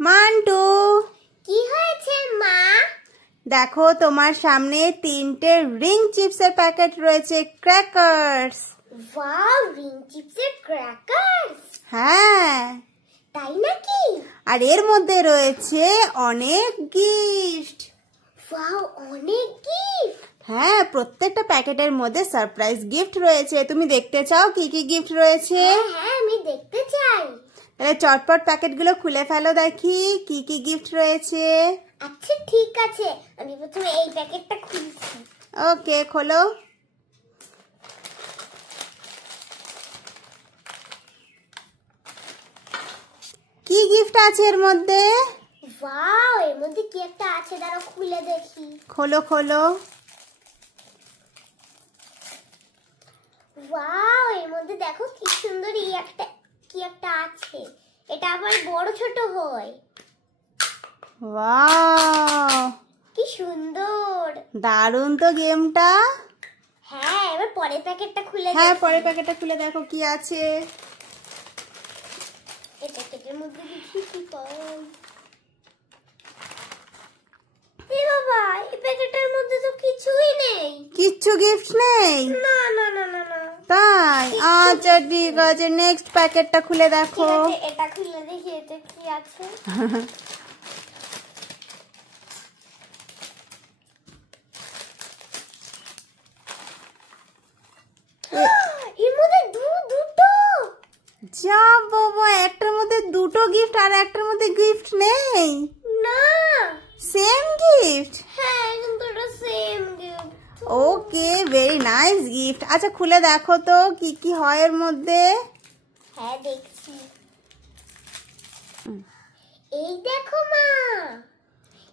Mantoux, কি হয়েছে মা? দেখো তোমার সামনে 3টে রিং চিপসের প্যাকেট রয়েছে, ক্র্যাকারস। ওয়াও, রিং চিপসের ক্র্যাকারস। হ্যাঁ, তাই নাকি? আর এর মধ্যে রয়েছে অনেক গিফট। ওয়াও, অনেক গিফট। হ্যাঁ, প্রত্যেকটা প্যাকেটের মধ্যে সারপ্রাইজ গিফট রয়েছে। তুমি দেখতে চাও কি কি গিফট রয়েছে? হ্যাঁ, আমি দেখতে চাই। তাহলে চটপট প্যাকেটগুলো খুলে ফেলো, দেখি কি কি গিফট রয়েছে। আচ্ছা ঠিক আছে, আমি প্রথমে এই প্যাকেটটা খুলছি। ওকে, খোলো। কি গিফট আছে এর মধ্যে? ওয়াও, এর মধ্যে কি একটা আছে, দাঁড়াও খুলে দেখি। খোলো খোলো। ওয়াও, এর মধ্যে দেখো কি সুন্দর কি একটা আছে। এটা আবার বড় ছোট হয়। ওয়াও, কি সুন্দর। দারুণ তো গেমটা। হ্যাঁ, এবার পরের প্যাকেটটা খুলে হ্যাঁ, দেখি। পরের প্যাকেটটা খুলে দেখো কি আছে। এই প্যাকেটের মধ্যে দেখি কি পাই। এ বাবা, এই প্যাকেটের মধ্যে তো কিছুই নেই। কিচ্ছু গিফট নেই? না না না না না। তাই? আচ্ছা ঠিক আছে, নেক্সট প্যাকেটটা খুলে দেখো। ঠিক আছে, এটা খুলে দেখি এতে কি আছে। এর মধ্যে দুটো। যা বাবা, একটার মধ্যে দুটো গিফট আর একটার মধ্যে গিফট নেই। না, সেম গিফট? হ্যাঁ কিন্তু এটা সেম গিফট। ওকে, ভেরি নাইস গিফট। আচ্ছা খুলে দেখো তো কি কি হয় এর মধ্যে। হ্যাঁ দেখছি। এই দেখো মা,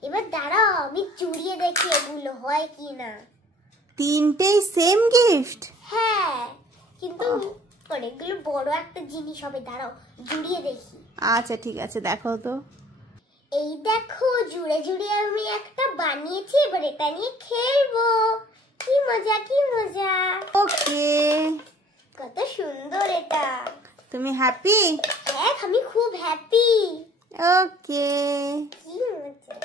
এবার দাঁড়াও আমি চুড়িয়ে দেখি এগুলো হয় কি না। 3টেই সেম গিফট? হ্যাঁ, কিন্তু অনেকগুলো বড় একটা জিনিস হবে, দাঁড়াও জুড়িয়ে দেখি। আচ্ছা ঠিক আছে, দেখো তো। এই দেখো, জুড়ে জুড়ে আমি একটা বানিয়েছি, এবার এটা নিয়ে খেলবো। কি মজা কি মজা। ওকে, কত সুন্দর এটা। তুমি হ্যাপি? হ্যাঁ, আমি খুব হ্যাপি। ওকে। কি মজা।